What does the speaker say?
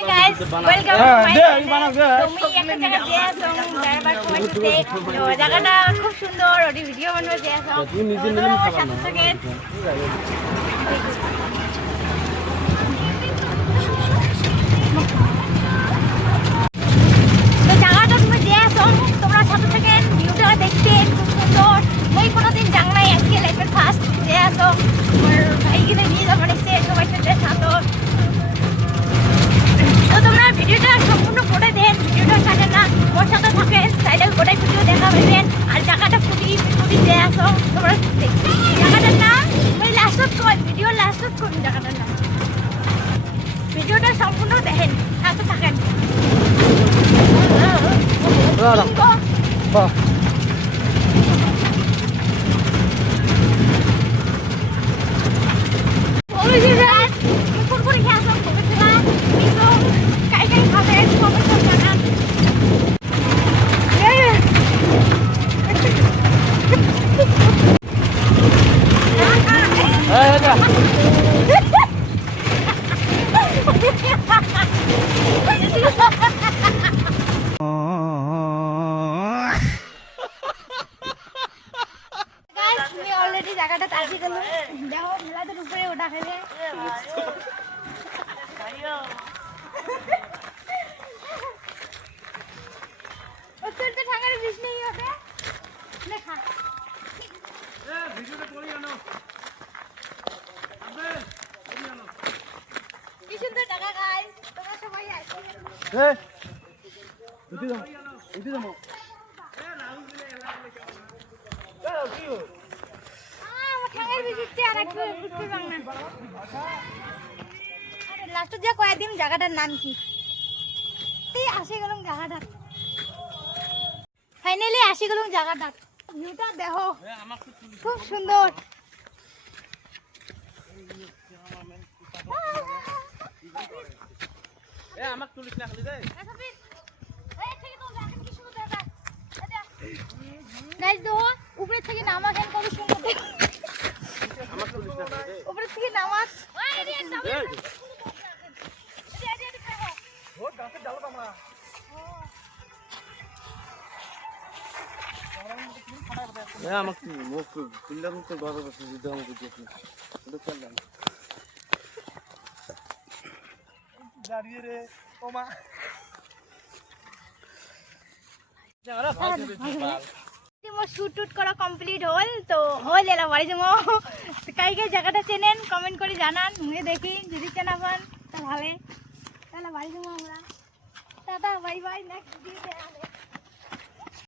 guys, welcome to my channel. তুমি একটা জায়গা যে আছো বারবার কইতে তো জায়গাটা খুব সুন্দর ওই ভিডিও বানাবো যে আছো তুমি নিজে নিলে খাবার তো জায়গাটা তুমি যে আছো তোমরা সাথে থেকে ভিডিওটা দেখতে খুব সুন্দর মই কোনোদিন জানা নাই আজকে লাইফের ফার্স্ট যে আছো আমার ভাইকে নিয়ে যাবো নিচে সবাই সাথে সাথে তো তোমরা ভিডিওটা সম্পূর্ণ করে দেন ভিডিওটা ছাড়ে না ওর সাথে থাকেন তাইলে গোটাই ভিডিও দেখা পাবেন আর জায়গাটা ফুটি দিয়ে আসো তোমরা জায়গাটার নাম ওই লাস্টত কই ভিডিও লাস্টত কোন জায়গাটার নাম ভিডিওটা সম্পূর্ণ দেখেন সাথে থাকেন বাহ ওই যে কোন কোন খেলা সব করেছিলাম কিন্তু কাই খাবে সবাই সব জানা অলরেডি জায়গাটা তাকি গেল দেখো মেলাদের উপরে ওটা খেলে চলতে ঠাঙ্গারে বিষ নেই হবে দেখা ভিডিওটা করে আনো আবে করে আনো কি সুন্দর টাকা খাই তোমরা সবাই আসো উঠি দাও রাহুল বলে এলা কি হলো আমার ঠাঙ্গারে বিষ উঠতে আর একটু উঠতে পাং না আরে লাস্ট যা কয় দিন জায়গাটার নাম কি এই আসে গেলাম জায়গাটা ফাইনালি আসি গেলাম জায়গাটা ভিউটা দেখো খুব সুন্দর আমাকে তুলিস না খালি যাই গাইস দেখো উপরে থেকে নামা কেন কত সুন্দর আমাকে তুলিস না খালি যাই উপরে থেকে নামা বহুত গাছে ডালো কামা আমাকে মুখ খুললাম তো গরম আছে যদি আমাকে দেখি ওটা চললাম দাঁড়িয়ে রে ওমা শুট করা কমপ্লিট হল তো হল এলা বাড়ি যাবো কাই কাই জায়গাটা চেনেন কমেন্ট করে জানান মুয়ে দেখি যদি চেনা পান তা ভালো তাহলে বাড়ি যাবো আমরা টাটা বাই বাই নেক্সট ভিডিওতে